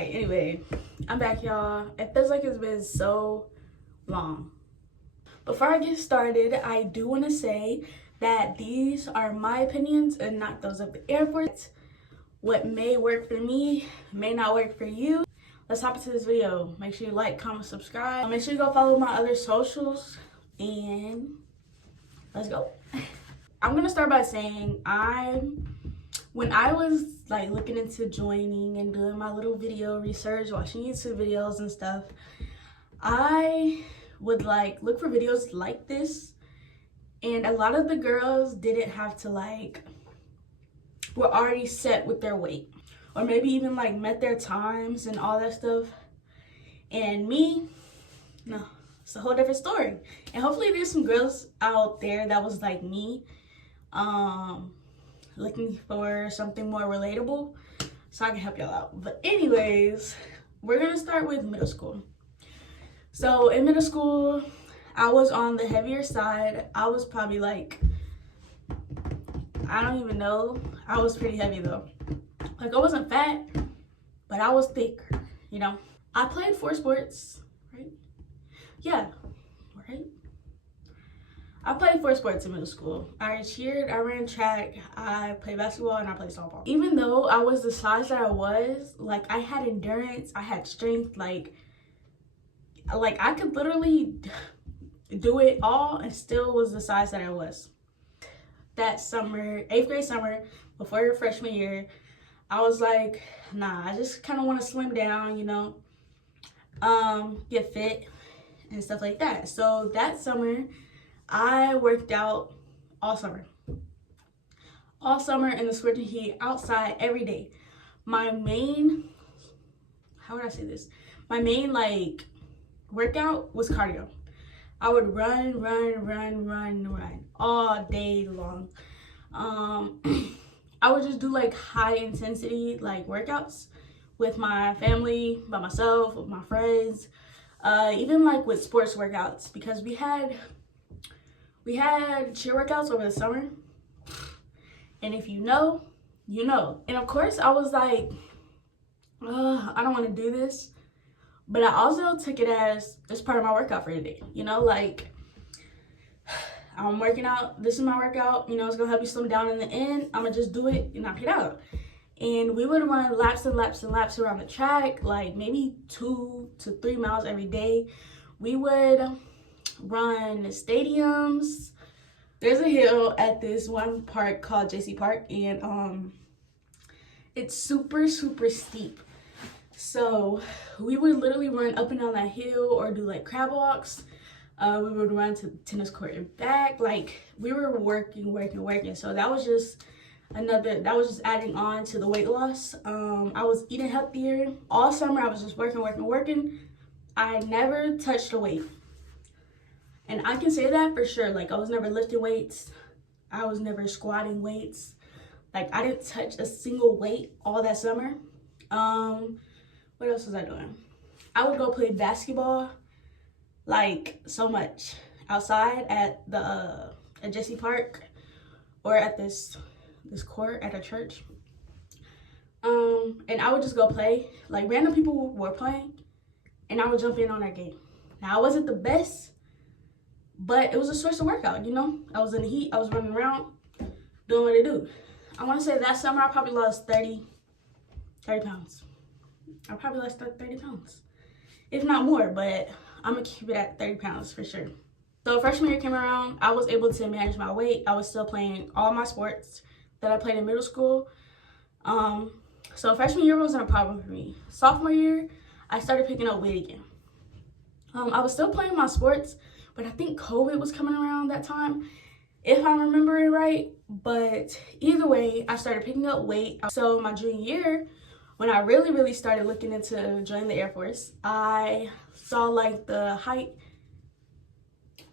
Alright, anyway, I'm back, y'all. It feels like it's been so long. Before I get started, I do want to say that these are my opinions and not those of the Air Force. What may work for me may not work for you. Let's hop into this video. Make sure you like, comment, subscribe. Make sure you go follow my other socials, and let's go. I'm gonna start by saying when I was like looking into joining and doing my little video research, watching YouTube videos and stuff, I would like look for videos like this, and a lot of the girls didn't have to were already set with their weight, or maybe even like met their times and all that stuff. And me, no, it's a whole different story. And hopefully there's some girls out there that was like me, looking for something more relatable so I can help y'all out. But anyways, we're gonna start with middle school. So in middle school, I was on the heavier side. I was probably like, I don't even know. I was pretty heavy though. Like, I wasn't fat, but I was thick, you know. I played 4 sports, right? Yeah, right? I played 4 sports in middle school. I cheered, I ran track, I played basketball, and I played softball. Even though I was the size that I was, like, I had endurance, I had strength, like I could literally do it all and still was the size that I was. That summer, 8th grade summer, before your freshman year, I was like, nah, I just kind of want to slim down, you know, get fit and stuff like that. So that summer, I worked out all summer in the scorching heat, outside every day. My main, how would I say this? My main like workout was cardio. I would run all day long. I would just do like high intensity like workouts with my family, by myself, with my friends, even like with sports workouts, because we had cheer workouts over the summer, and if you know, you know. And of course I was like, I don't want to do this, but I also took it as this part of my workout for the day, you know, like I'm working out, this is my workout, you know, it's gonna help you slim down in the end. I'm gonna just do it and knock it out. And we would run laps and laps and laps around the track, like maybe 2 to 3 miles every day. We would run stadiums. There's a hill at this one park called JC Park, and it's super steep. So we would literally run up and down that hill or do like crab walks. We would run to the tennis court and back. Like, we were working. So that was just adding on to the weight loss. I was eating healthier. All summer I was just working. I never touched a weight. And I can say that for sure. Like, I was never lifting weights. I was never squatting weights. Like, I didn't touch a single weight all that summer. What else was I doing? I would go play basketball, like, so much outside at the at Jesse Park, or at this court at a church. And I would just go play. Like, random people were playing, and I would jump in on their game. Now, I wasn't the best, but it was a source of workout, you know? I was in the heat, I was running around, doing what I do. I want to say that summer I probably lost 30 pounds. I probably lost 30 pounds, if not more, but I'm gonna keep it at 30 pounds for sure. So freshman year came around, I was able to manage my weight. I was still playing all my sports that I played in middle school. So freshman year wasn't a problem for me. Sophomore year, I started picking up weight again. I was still playing my sports, but I think COVID was coming around that time, if I remember it right. But either way, I started picking up weight. So my junior year, when I really started looking into joining the Air Force, I saw like the height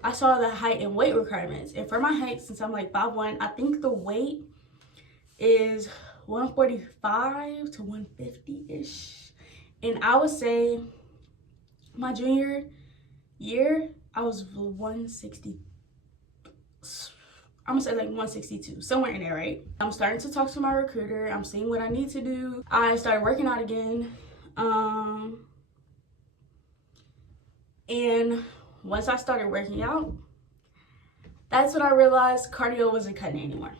and weight requirements. And for my height, since I'm like 5'1", I think the weight is 145 to 150-ish. And I would say my junior year, I was 160. I'm gonna say like 162, somewhere in there, right? I'm starting to talk to my recruiter. I'm seeing what I need to do. I started working out again. And once I started working out, that's when I realized cardio wasn't cutting it anymore.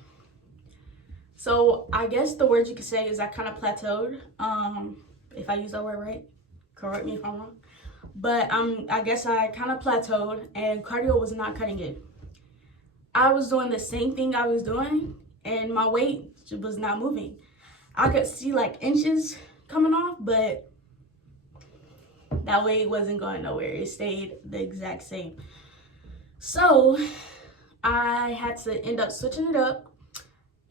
So I guess the word you could say is I kind of plateaued. If I use that word right, correct me if I'm wrong. But I guess I kind of plateaued and cardio was not cutting it. I was doing the same thing I was doing and my weight was not moving. I could see like inches coming off, but that weight wasn't going nowhere. It stayed the exact same. So I had to end up switching it up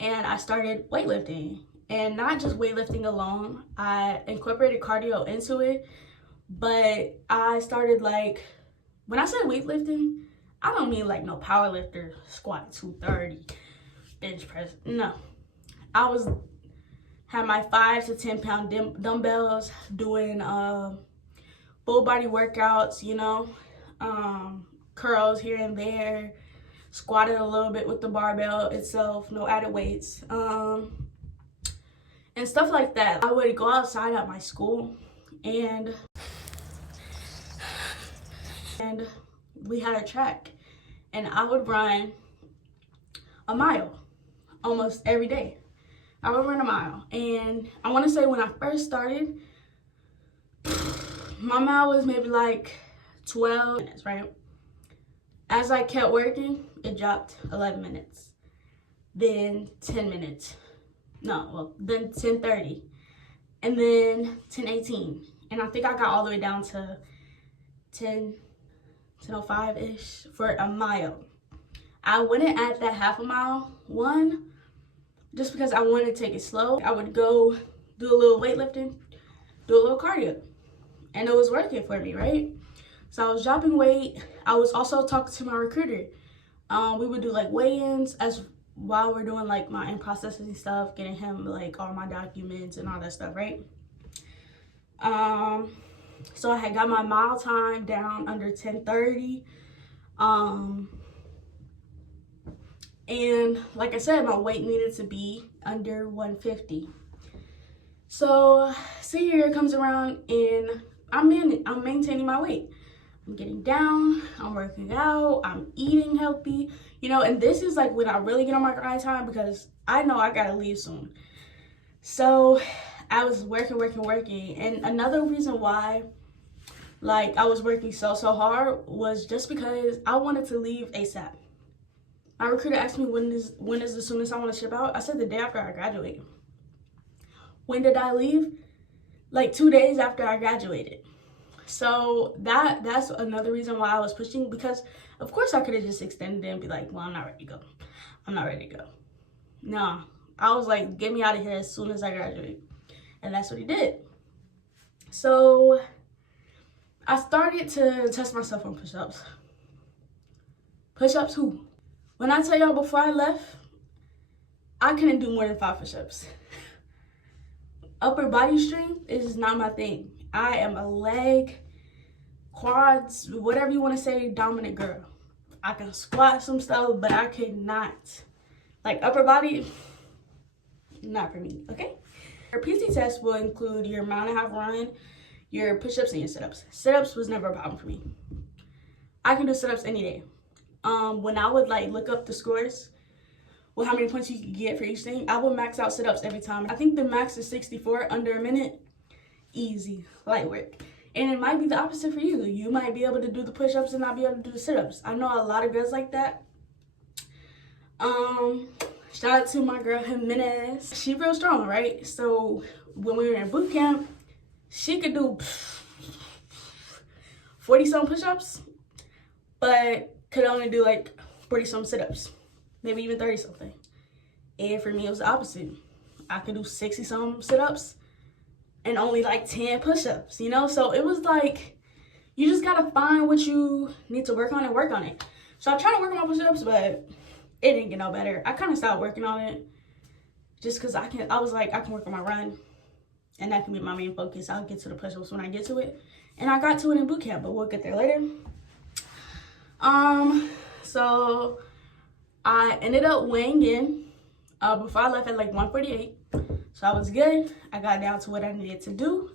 and I started weightlifting. And not just weightlifting alone, I incorporated cardio into it. But I started like, when I say weightlifting, I don't mean like no power lifter, squat 230, bench press. No, I had my 5 to 10 pound dumbbells, doing full body workouts, you know, curls here and there, squatted a little bit with the barbell itself, no added weights, and stuff like that. I would go outside at my school and we had a track and I would run a mile almost every day. I would run a mile, and I want to say when I first started, my mile was maybe like 12 minutes, right? As I kept working, it dropped 11 minutes, then 10 minutes, then 10:30, and then 10:18, and I think I got all the way down to 10:05-ish for a mile. I wouldn't add that half a mile one, just because I wanted to take it slow. I would go do a little weightlifting, do a little cardio, and it was working for me, right? So I was dropping weight. I was also talking to my recruiter. We would do like weigh-ins as while we're doing like my in-processing stuff, getting him like all my documents and all that stuff, right? So I had got my mile time down under 10:30. And like I said, my weight needed to be under 150. So senior year comes around and I'm maintaining my weight. I'm getting down, I'm working out, I'm eating healthy, you know, and this is like when I really get on my grind time because I know I gotta leave soon. So I was working. And another reason why like I was working so hard was just because I wanted to leave ASAP. My recruiter asked me when is the soonest I want to ship out. I said the day after I graduate. When did I leave? Like 2 days after I graduated. So that's another reason why I was pushing, because of course I could have just extended it and be like, well, I'm not ready to go. I'm not ready to go. No, I was like, get me out of here as soon as I graduate. And that's what he did. So I started to test myself on push-ups. Push-ups who? When I tell y'all before I left, I couldn't do more than 5 push-ups. Upper body strength is not my thing. I am a leg, quads, whatever you want to say, dominant girl. I can squat some stuff, but I could not. Like upper body, not for me, okay? Your PT test will include your mile and a half run, your push-ups, and your sit-ups. Sit-ups was never a problem for me. I can do sit-ups any day. When I would like look up the scores, well, how many points you could get for each thing, I would max out sit-ups every time. I think the max is 64, under a minute. Easy, light work. And it might be the opposite for you. You might be able to do the push-ups and not be able to do the sit-ups. I know a lot of girls like that. Shout out to my girl Jimenez. She real strong, right? So when we were in boot camp, she could do 40-some push-ups, but could only do like 40-some sit-ups, maybe even 30-something. And for me, it was the opposite. I could do 60-some sit-ups and only like 10 push-ups, you know? So it was like, you just gotta find what you need to work on and work on it. So I tried to work on my push-ups, but it didn't get no better. I kind of stopped working on it just because I was like, I can work on my run and that can be my main focus. I'll get to the push-ups when I get to it. And I got to it in boot camp, but we'll get there later. So I ended up weighing in before I left at like 148. So I was good. I got down to what I needed to do.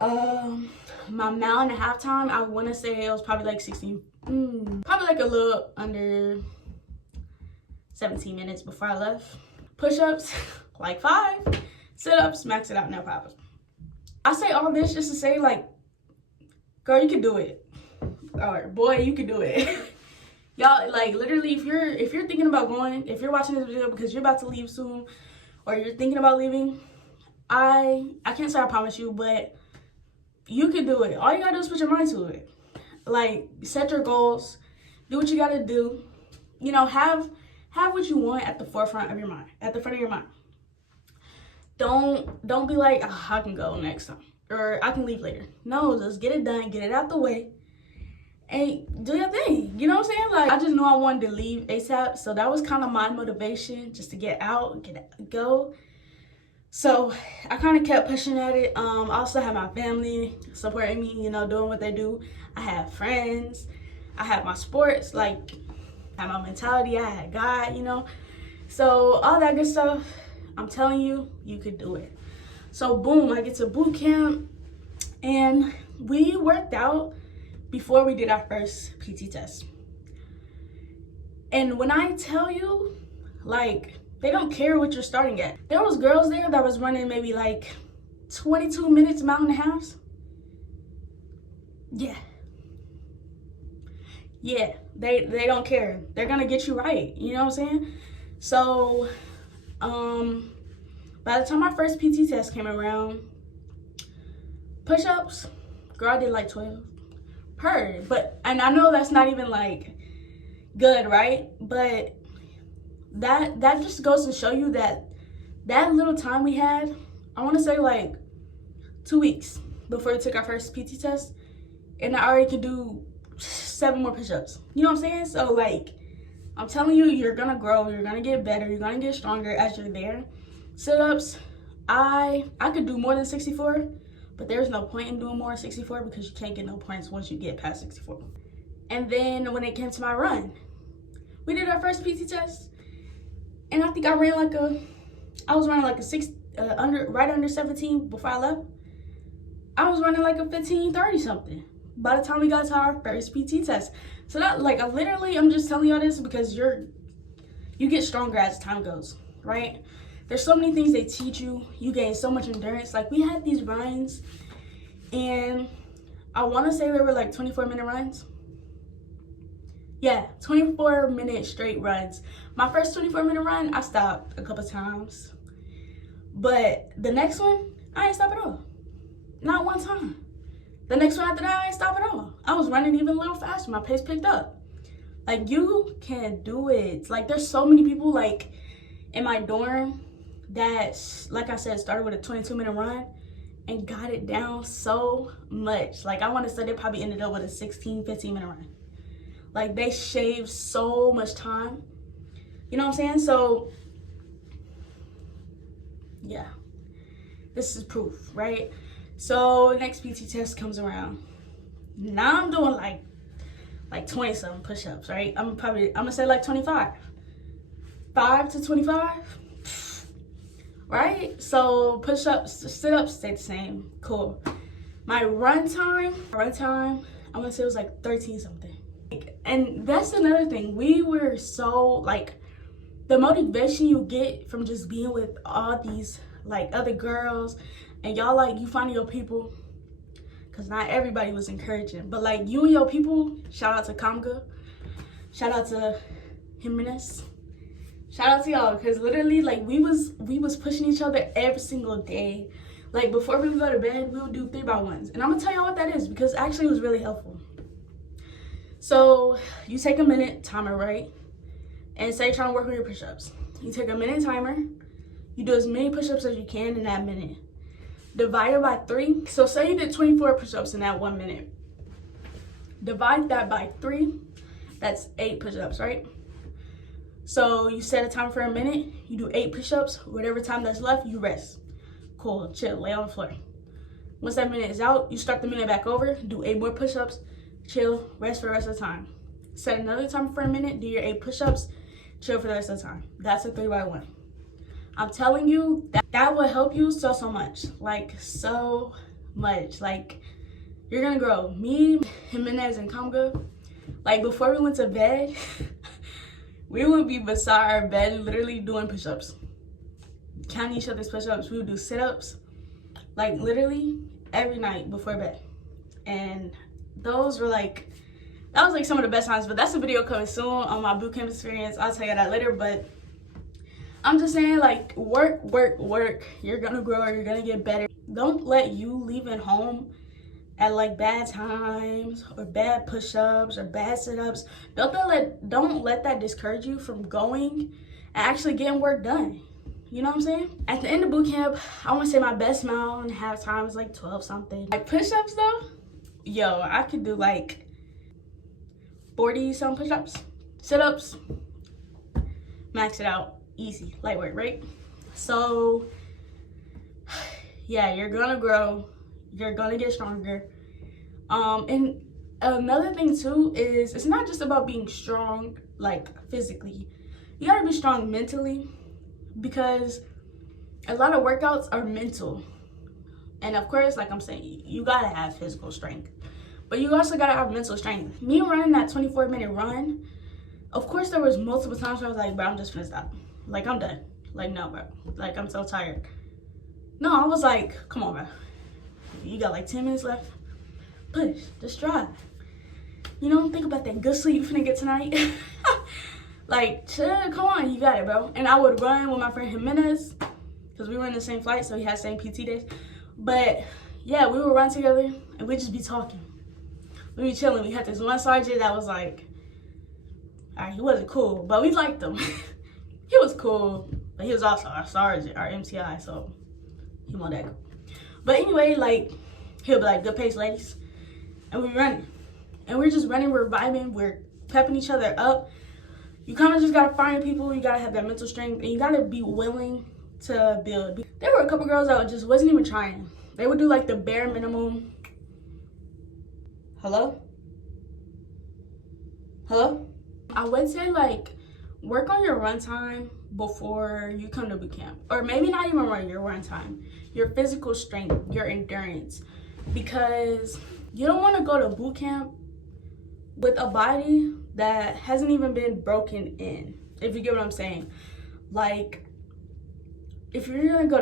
My mile and a half time, I want to say it was probably like 16, probably like a little under 17 minutes before I left. Push-ups, like 5. Sit-ups, max it out, no problem. I say all this just to say, like, girl, you can do it. Or boy, you can do it. Y'all, like, literally, if you're thinking about going, if you're watching this video because you're about to leave soon, or you're thinking about leaving, I can't say I promise you, but you can do it. All you gotta do is put your mind to it. Like, set your goals, do what you gotta do. You know, have what you want at the forefront of your mind, at the front of your mind. Don't be like, oh, I can go next time, or I can leave later. No, just get it done, get it out the way, and do your thing. You know what I'm saying? Like, I just knew I wanted to leave ASAP, so that was kind of my motivation, just to get out, go. So I kind of kept pushing at it. I also had my family supporting me, you know, doing what they do. I had friends, I had my sports, like, I had my mentality, I had God, you know. So all that good stuff, I'm telling you, you could do it. So boom, I get to boot camp, and we worked out before we did our first PT test. And when I tell you, like, they don't care what you're starting at. There was girls there that was running maybe like 22 minutes, mile and a half. Yeah, they don't care. They're gonna get you right, you know what I'm saying? So, by the time my first PT test came around, push-ups, girl, I did like 12 per. And I know that's not even like good, right? But that just goes to show you that little time we had, I want to say like 2 weeks before we took our first PT test, and I already could do 7 more push-ups. You know what I'm saying? So, like, I'm telling you, you're gonna grow, you're gonna get better, you're gonna get stronger as you're there. Sit-ups, I could do more than 64, but there's no point in doing more than 64 because you can't get no points once you get past 64. And then when it came to my run, we did our first PT test, and I think I ran like I was running like a 6 right under 17 before I left. I was running like a 15:30 something by the time we got to our first PT test. So that, like, I'm just telling y'all this because you get stronger as time goes, right? There's so many things they teach you. You gain so much endurance. Like, we had these runs, and I want to say they were like 24-minute runs. Yeah, 24-minute straight runs. My first 24-minute run, I stopped a couple times. But the next one, I ain't stop at all. Not one time. The next one after that, I ain't stop at all. I was running even a little faster. My pace picked up. Like, you can do it. Like, there's so many people, like, in my dorm that, like I said, started with a 22-minute run and got it down so much. Like, I want to say they probably ended up with a 15-minute run. Like, they shaved so much time. You know what I'm saying? So, yeah. This is proof, right? So, next PT test comes around. Now I'm doing like 20-something push-ups, right? I'm gonna say like 25. 5 to 25, right? So, push-ups, sit-ups stay the same. Cool. My run time, I'm gonna say it was like 13-something. And that's another thing. We were so, like, the motivation you get from just being with all these, like, other girls, and y'all, like, you finding your people, because not everybody was encouraging, but, like, you and your people, shout out to Kamga, shout out to Jimenez, shout out to y'all, because literally, like, we was pushing each other every single day. Like, before we would go to bed, we would do 3x1s, and I'm gonna tell y'all what that is, because actually it was really helpful. So, you take a minute timer, right? And say you're trying to work on your push-ups. You take a minute timer, you do as many push-ups as you can in that minute. Divide it by 3. So say you did 24 push-ups in that 1 minute. Divide that by 3, that's 8 push-ups, right? So you set a timer for a minute, you do 8 push-ups, whatever time that's left, you rest. Cool, chill, lay on the floor. Once that minute is out, you start the minute back over, do 8 more push-ups, chill, rest for the rest of the time. Set another timer for a minute, do your 8 push-ups, chill for the rest of the time. That's a 3x1. I'm telling you, that will help you so much. Like, so much. Like, you're gonna grow. Me, Jimenez, and Kamga, like, before we went to bed, we would be beside our bed literally doing push-ups, counting each other's push-ups. We would do sit-ups, like, literally every night before bed. And those were like, that was like some of the best times. But that's a video coming soon on my boot camp experience. I'll tell you that later. But I'm just saying, like, work. You're gonna grow, you're gonna get better. Don't let you leaving home at like bad times or bad push-ups or bad sit-ups. Don't let that discourage you from going and actually getting work done. You know what I'm saying? At the end of boot camp, I want to say my best mile and half time is like 12 something. Like, push-ups though, yo, I could do like 40 some push-ups. Sit-ups, max it out, easy, light work, right? So yeah, you're gonna grow, you're gonna get stronger. And another thing too is, it's not just about being strong like physically. You gotta be strong mentally, because a lot of workouts are mental. And of course, like I'm saying, you gotta have physical strength, but you also gotta have mental strength. Me running that 24-minute run, of course there was multiple times where I was like, bro, I'm just gonna stop. Like, I'm done. Like, no, bro. Like, I'm so tired. No, I was like, come on, bro. You got like 10 minutes left. Push, just drive. You know, think about that good sleep you finna get tonight. Like, chill, come on, you got it, bro. And I would run with my friend Jimenez, because we were in the same flight, so he had same PT days. But yeah, we would run together and we'd just be talking. We'd be chilling. We had this one sergeant that was like, all right, he wasn't cool, but we liked him. He was cool, but he was also our sergeant, our MTI, so he wasn't that cool. But anyway, like, he'll be like, good pace, ladies. And we're running. And we're just running, we're vibing, we're pepping each other up. You kind of just gotta find people, you gotta have that mental strength, and you gotta be willing to build. There were a couple girls that just wasn't even trying. They would do like the bare minimum. Hello? Hello? I would say, like, work on your run time before you come to boot camp. Or maybe not even run your run time. Your physical strength, your endurance. Because you don't want to go to boot camp with a body that hasn't even been broken in, if you get what I'm saying. Like, if you're gonna go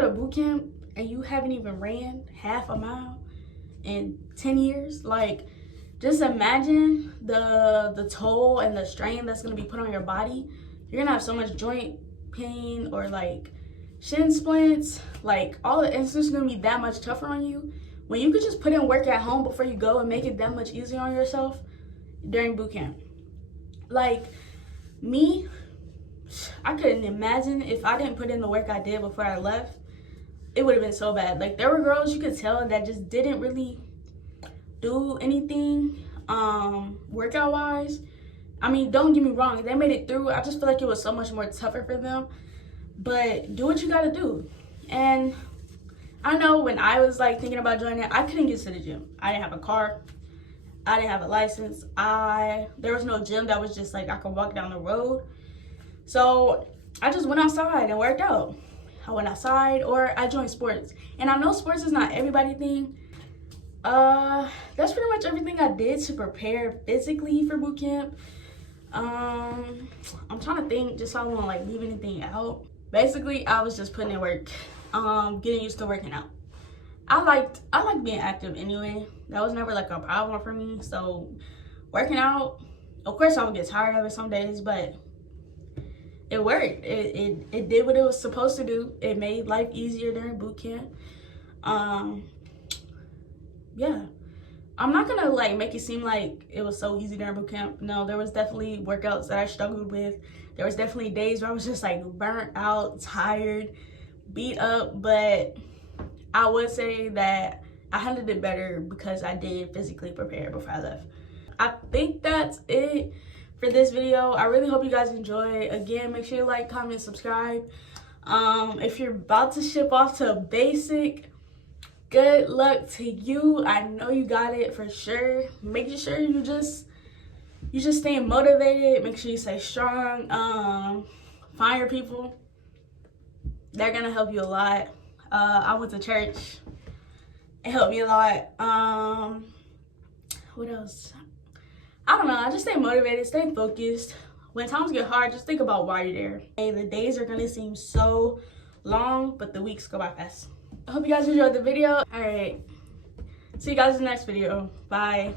to boot camp and you haven't even ran half a mile in 10 years, like, just imagine the toll and the strain that's gonna be put on your body. You're gonna have so much joint pain or like shin splints, like all the, it's just gonna be that much tougher on you when you could just put in work at home before you go and make it that much easier on yourself during boot camp. Like me, I couldn't imagine if I didn't put in the work I did before I left. It would have been so bad. Like, there were girls you could tell that just didn't really do anything workout wise. I mean, don't get me wrong, they made it through. I just feel like it was so much more tougher for them. But do what you gotta do. And I know when I was like thinking about joining, I couldn't get to the gym. I didn't have a car, I didn't have a license, there was no gym that was just like I could walk down the road. So I just went outside and worked out. I went outside, or I joined sports. And I know sports is not everybody's thing. That's pretty much everything I did to prepare physically for boot camp. I'm trying to think just so I won't like leave anything out. Basically, I was just putting in work, getting used to working out. I like being active anyway. That was never like a problem for me. So working out, of course I would get tired of it some days, but it worked. It did what it was supposed to do. It made life easier during boot camp. Yeah, I'm not gonna like make it seem like it was so easy during boot camp. No, there was definitely workouts that I struggled with. There was definitely days where I was just like burnt out, tired, beat up, but I would say that I handled it better because I did physically prepare before I left. I think that's it for this video. I really hope you guys enjoy. Again, make sure you like, comment, subscribe. If you're about to ship off to basic, good luck to you. I know you got it for sure. Make sure you just stay motivated. Make sure you stay strong. Find your people. They're gonna help you a lot. I went to church. It helped me a lot. What else? I don't know. I just stay motivated, stay focused. When times get hard, just think about why you're there. Okay, the days are gonna seem so long, but the weeks go by fast. I hope you guys enjoyed the video. All right, see you guys in the next video. Bye.